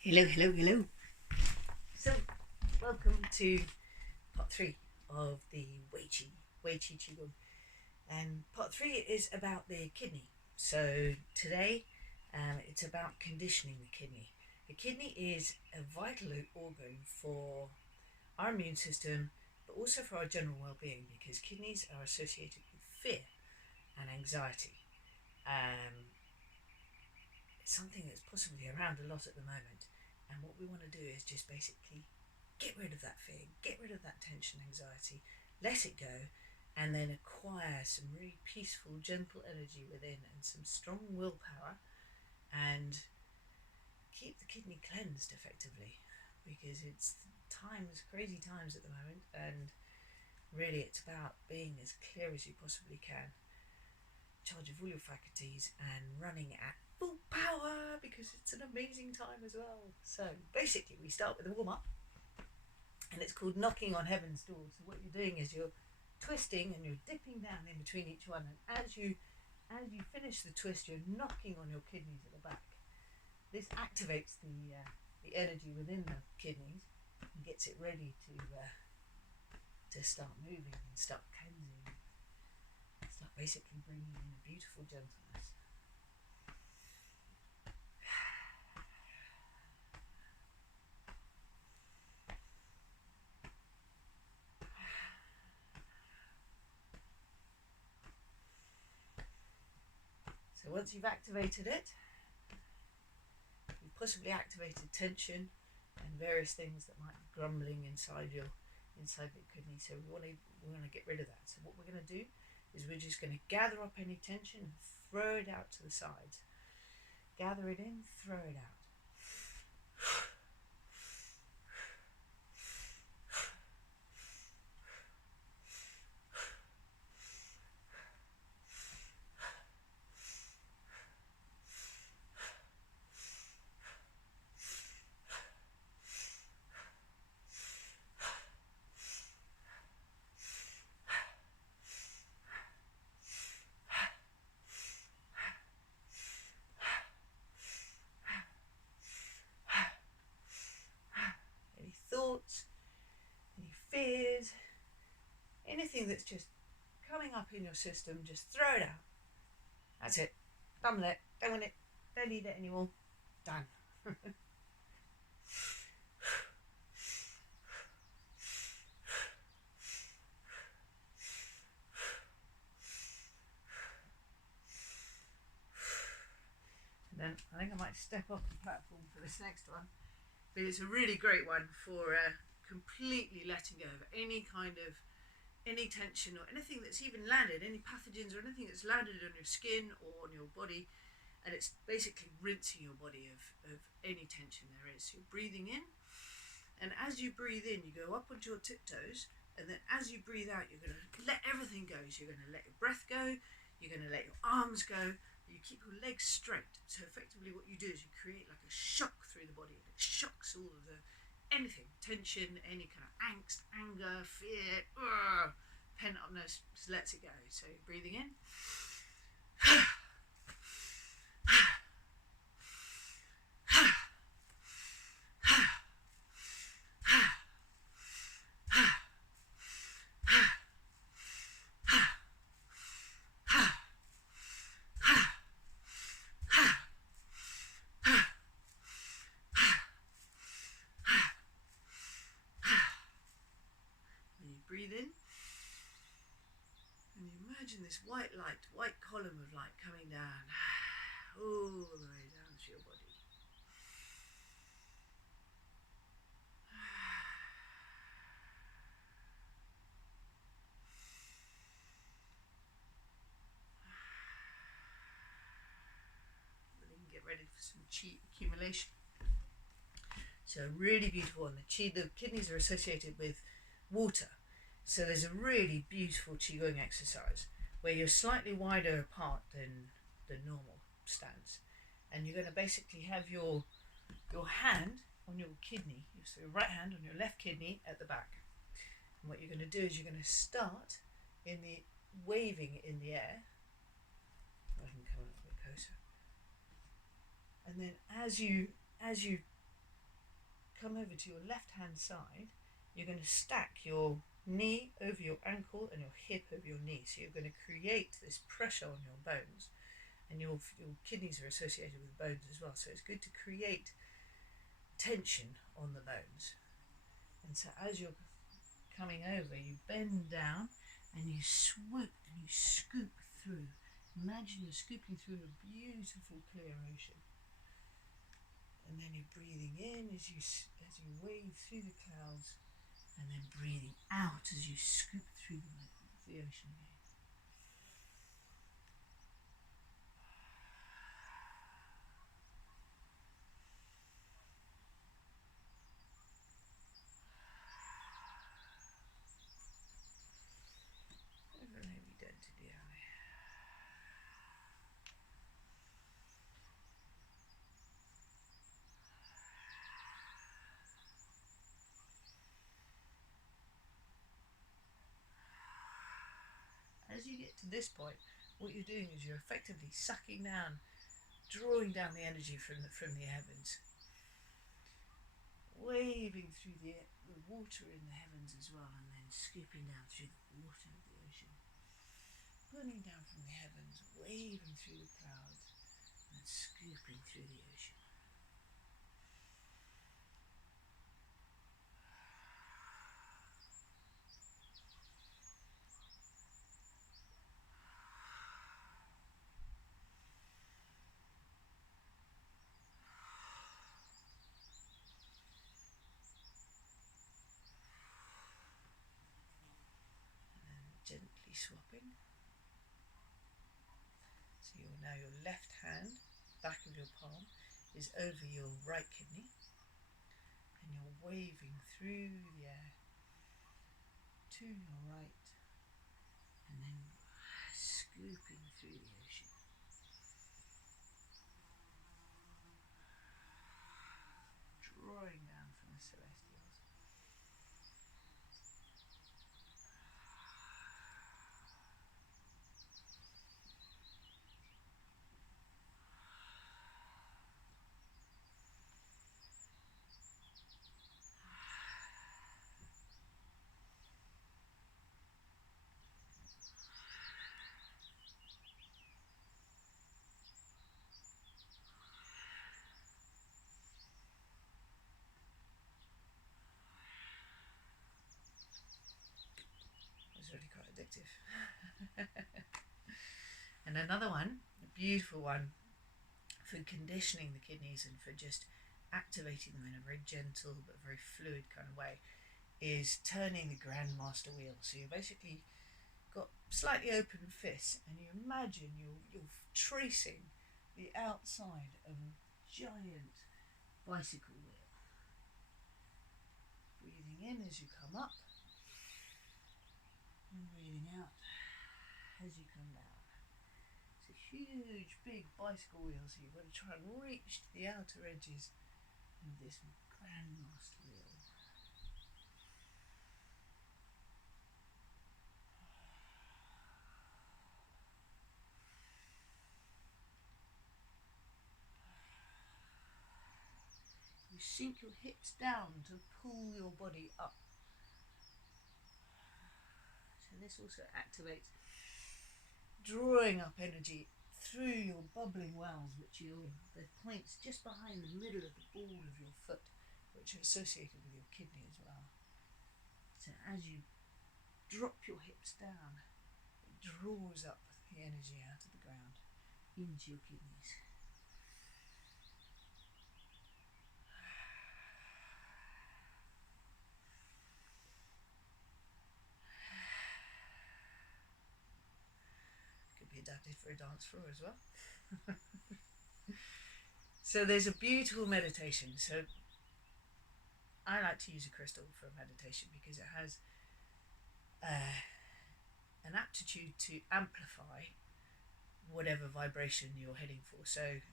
Hello, hello, hello. So, welcome to part 3 of the Wei Qi Qigong. And part 3 is about the kidney. So, today it's about conditioning the kidney. The kidney is a vital organ for our immune system, but also for our general well-being, because kidneys are associated with fear and anxiety. It's something that's possibly around a lot at the moment. And what we want to do is just basically get rid of that fear, get rid of that tension, anxiety, let it go, and then acquire some really peaceful, gentle energy within and some strong willpower, and keep the kidney cleansed effectively, because it's crazy times at the moment, and really it's about being as clear as you possibly can, charge of all your faculties, and running at full power, because it's an amazing time as well. So basically we start with a warm-up, and it's called knocking on heaven's door. So what you're doing is you're twisting and you're dipping down in between each one, and as you finish the twist, you're knocking on your kidneys at the back. This activates the energy within the kidneys and gets it ready to start moving and start cleansing, start basically bringing in a beautiful gentleness. So once you've activated it, you've possibly activated tension and various things that might be grumbling inside the kidney. So we want to get rid of that. So what we're going to do is we're just going to gather up any tension and throw it out to the sides. Gather it in, throw it out. Any thoughts, any fears, anything that's just coming up in your system, just throw it out. That's it. Done with it. Don't want it. Don't need it anymore. Done. And then I think I might step off the platform for this next one, but it's a really great one for completely letting go of any tension or anything that's even landed, any pathogens or anything that's landed on your skin or on your body, and it's basically rinsing your body of any tension there is. So you're breathing in, and as you breathe in, you go up onto your tiptoes, and then as you breathe out, you're going to let everything go. So you're going to let your breath go, you're going to let your arms go, you keep your legs straight. So effectively what you do is you create like a shock through the body, and it shocks all of the anything, tension, any kind of angst, anger, fear, pent upness, just lets it go. So you're breathing in. Breathe in, and you imagine this white column of light coming down all the way down through your body. And then get ready for some qi accumulation. So really beautiful, and the kidneys are associated with water. So there's a really beautiful qigong exercise where you're slightly wider apart than the normal stance, and you're going to basically have your hand on your kidney, so your right hand on your left kidney at the back. And what you're going to do is you're going to start in the waving in the air. I can come a little bit closer. And then as you come over to your left hand side, you're going to stack your knee over your ankle and your hip over your knee. So you're going to create this pressure on your bones, and your kidneys are associated with bones as well. So it's good to create tension on the bones. And so as you're coming over, you bend down and you swoop and you scoop through. Imagine you're scooping through a beautiful clear ocean. And then you're breathing in as you wave through the clouds, and then breathing out as you scoop through the ocean again. Maybe don't do the eye. As you get to this point, what you're doing is you're effectively sucking down, drawing down the energy from the heavens, waving through the water in the heavens as well, and then scooping down through the water of the ocean, pulling down from the heavens, waving through the clouds, and scooping through the ocean. Gently swapping. So now your left hand, back of your palm, is over your right kidney, and you're waving through the air to your right, and then scooping through the ocean. Drawing down from the celestials. It's really quite addictive. And another one, a beautiful one, for conditioning the kidneys and for just activating them in a very gentle but very fluid kind of way, is turning the grandmaster wheel. So you're basically got slightly open fists, and you imagine you're tracing the outside of a giant bicycle wheel. Breathing in as you come up, and breathing out as you come down. It's a huge, big bicycle wheel, so you've got to try and reach to the outer edges of this grandmaster wheel. You sink your hips down to pull your body up. So this also activates drawing up energy through your bubbling wells, which are the points just behind the middle of the ball of your foot, which are associated with your kidney as well. So as you drop your hips down, it draws up the energy out of the ground into your kidneys. Could be adapted for a dance floor as well. So there's a beautiful meditation. So I like to use a crystal for meditation because it has an aptitude to amplify whatever vibration you're heading for. So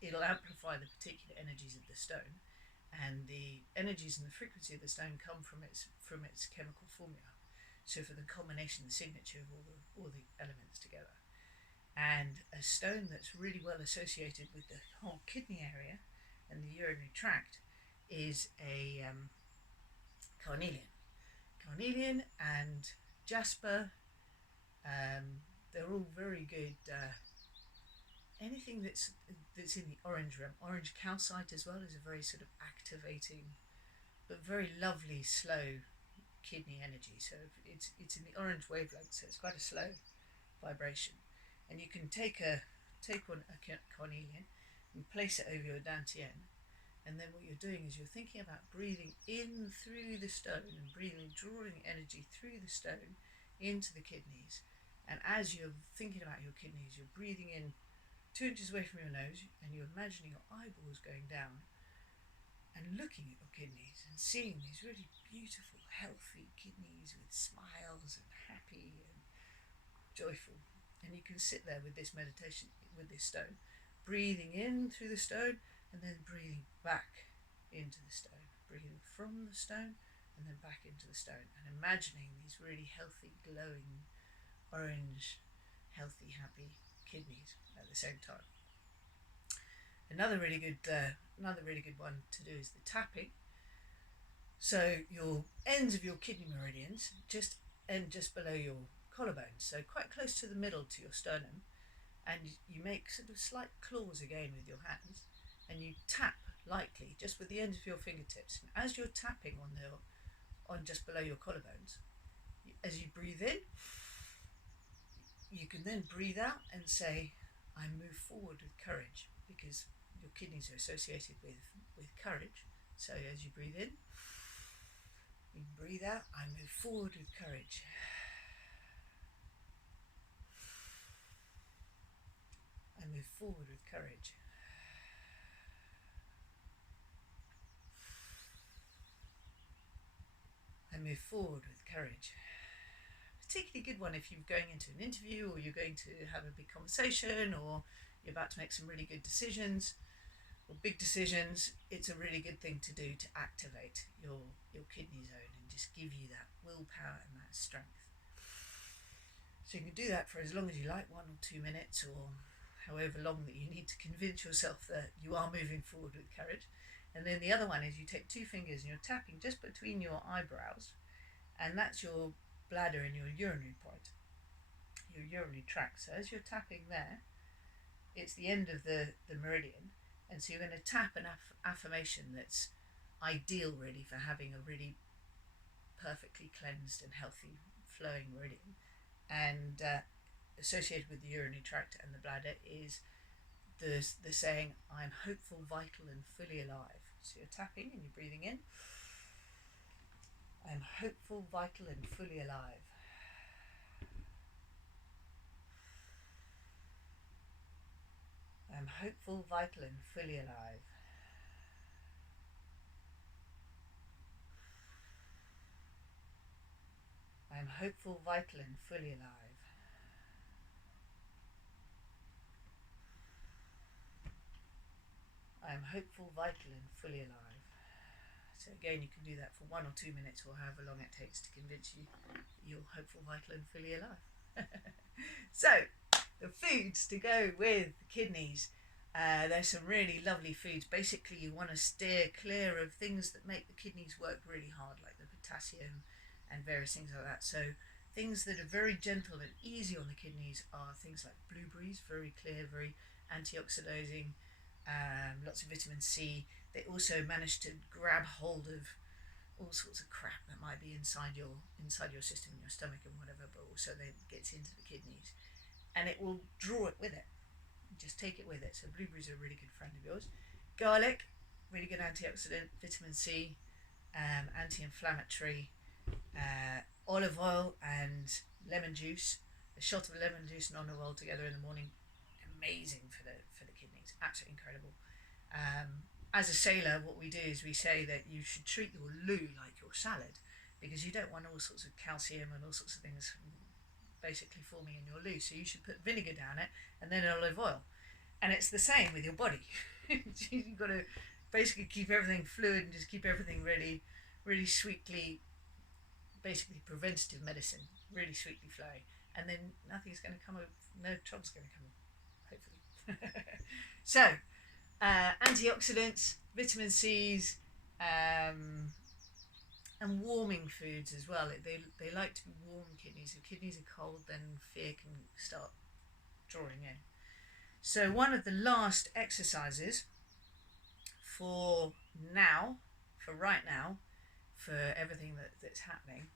it'll amplify the particular energies of the stone, and the energies and the frequency of the stone come from its chemical formula. So for the combination, the signature of all the elements together. And a stone that's really well associated with the whole kidney area and the urinary tract is a carnelian. Carnelian and jasper. They're all very good. Anything that's in the orange realm. Orange calcite as well is a very sort of activating, but very lovely, slow kidney energy. So it's in the orange wavelength, so it's quite a slow vibration. And you can take a carnelian and place it over your dantian, and then what you're doing is you're thinking about breathing in through the stone and drawing energy through the stone into the kidneys. And as you're thinking about your kidneys, you're breathing in 2 inches away from your nose, and you're imagining your eyeballs going down and looking at your kidneys and seeing these really beautiful, healthy kidneys with smiles and happy and joyful. And you can sit there with this meditation, with this stone, breathing in through the stone and then breathing back into the stone, breathing from the stone and then back into the stone, and imagining these really healthy, glowing, orange, healthy, happy kidneys at the same time. Another really good one to do is the tapping. So your ends of your kidney meridians just below your collarbones, so quite close to the middle to your sternum, and you make sort of slight claws again with your hands, and you tap lightly just with the ends of your fingertips. And as you're tapping on just below your collarbones, as you breathe in, you can then breathe out and say, I move forward with courage, because your kidneys are associated with courage. So as you breathe in, you breathe out, I move forward with courage. I move forward with courage. I move forward with courage. Particularly good one if you're going into an interview, or you're going to have a big conversation, or you're about to make some really good decisions or big decisions. It's a really good thing to do to activate your kidney zone and just give you that willpower and that strength. So you can do that for as long as you like, 1 or 2 minutes, or however long that you need to convince yourself that you are moving forward with courage. And then the other one is you take 2 fingers and you're tapping just between your eyebrows, and that's your bladder and your urinary point, your urinary tract. So as you're tapping there, it's the end of the meridian, and so you're going to tap an affirmation that's ideal really for having a really perfectly cleansed and healthy flowing meridian. And associated with the urinary tract and the bladder is the saying, I'm hopeful, vital and fully alive. So you're tapping and you're breathing in, I'm hopeful, vital and fully alive. I'm hopeful, vital and fully alive. I'm hopeful, vital and fully alive. I'm hopeful, vital and fully alive. So again, you can do that for 1 or 2 minutes, or however long it takes to convince you that you're hopeful, vital and fully alive. So, the foods to go with the kidneys. There's some really lovely foods. Basically, you want to steer clear of things that make the kidneys work really hard, like the potassium and various things like that. So things that are very gentle and easy on the kidneys are things like blueberries, very clear, very antioxidizing, lots of vitamin C. They also manage to grab hold of all sorts of crap that might be inside your system, in your stomach and whatever, but also then gets into the kidneys, and it will draw it with it. Just take it with it. So blueberries are a really good friend of yours. Garlic, really good antioxidant, vitamin C, anti-inflammatory. Olive oil and lemon juice. A shot of lemon juice and olive oil together in the morning, amazing for the kidneys. Absolutely incredible. As a sailor, what we do is we say that you should treat your loo like your salad, because you don't want all sorts of calcium and all sorts of things basically forming in your loo. So you should put vinegar down it and then olive oil. And it's the same with your body. You've got to basically keep everything fluid and just keep everything really, really sweetly, basically preventative medicine, really sweetly flowing. And then nothing's going to come up, no trouble's going to come up, hopefully. So, antioxidants, vitamin C's, And warming foods as well. They like to be warm kidneys. If kidneys are cold, then fear can start drawing in. So one of the last exercises for now, for right now, for everything that's happening,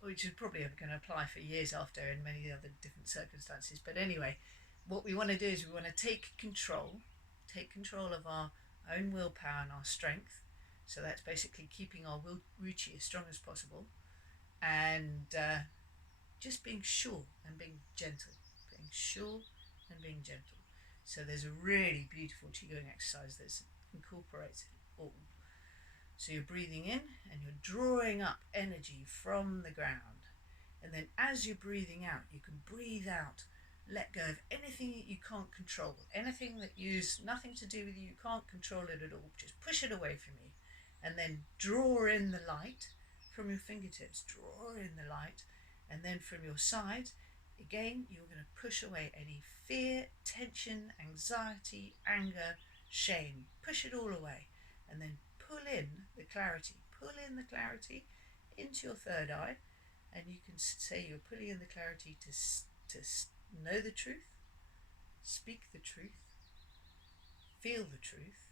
which is probably going to apply for years after in many other different circumstances. But anyway, what we want to do is we want to take control of our own willpower and our strength. So that's basically keeping our ruchi as strong as possible, and just being sure and being gentle, being sure and being gentle. So there's a really beautiful qigong exercise that incorporates it all. So you're breathing in and you're drawing up energy from the ground. And then as you're breathing out, you can breathe out, let go of anything that you can't control, anything that has nothing to do with you, you can't control it at all. Just push it away from you. And then draw in the light from your fingertips, draw in the light. And then from your side, again, you're going to push away any fear, tension, anxiety, anger, shame. Push it all away. And then pull in the clarity. Pull in the clarity into your third eye. And you can say you're pulling in the clarity to know the truth, speak the truth, feel the truth,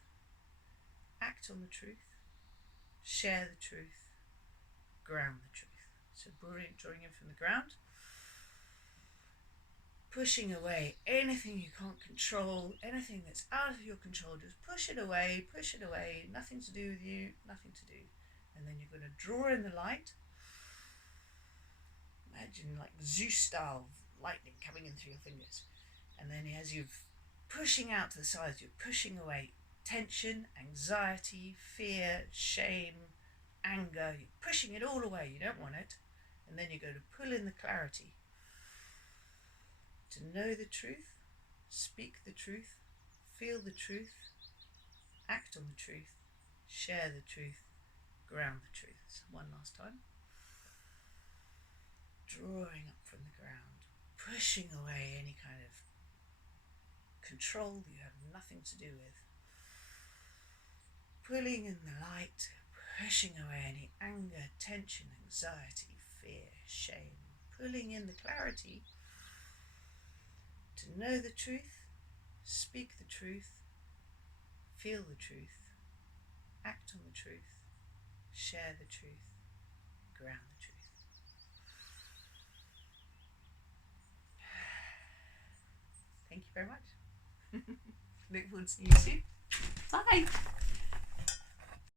act on the truth, share the truth, ground the truth. So drawing in from the ground, pushing away anything you can't control, anything that's out of your control, just push it away, nothing to do with you, nothing to do. And then you're going to draw in the light. Imagine like Zeus style lightning coming in through your fingers. And then as you're pushing out to the sides, you're pushing away tension, anxiety, fear, shame, anger. You're pushing it all away. You don't want it. And then you're going to pull in the clarity. To know the truth, speak the truth, feel the truth, act on the truth, share the truth, ground the truth. So one last time. Drawing up from the ground, pushing away any kind of control you have nothing to do with. Pulling in the light, pushing away any anger, tension, anxiety, fear, shame. Pulling in the clarity to know the truth, speak the truth, feel the truth, act on the truth, share the truth, ground the truth. Thank you very much. Look forward to seeing you soon. Bye.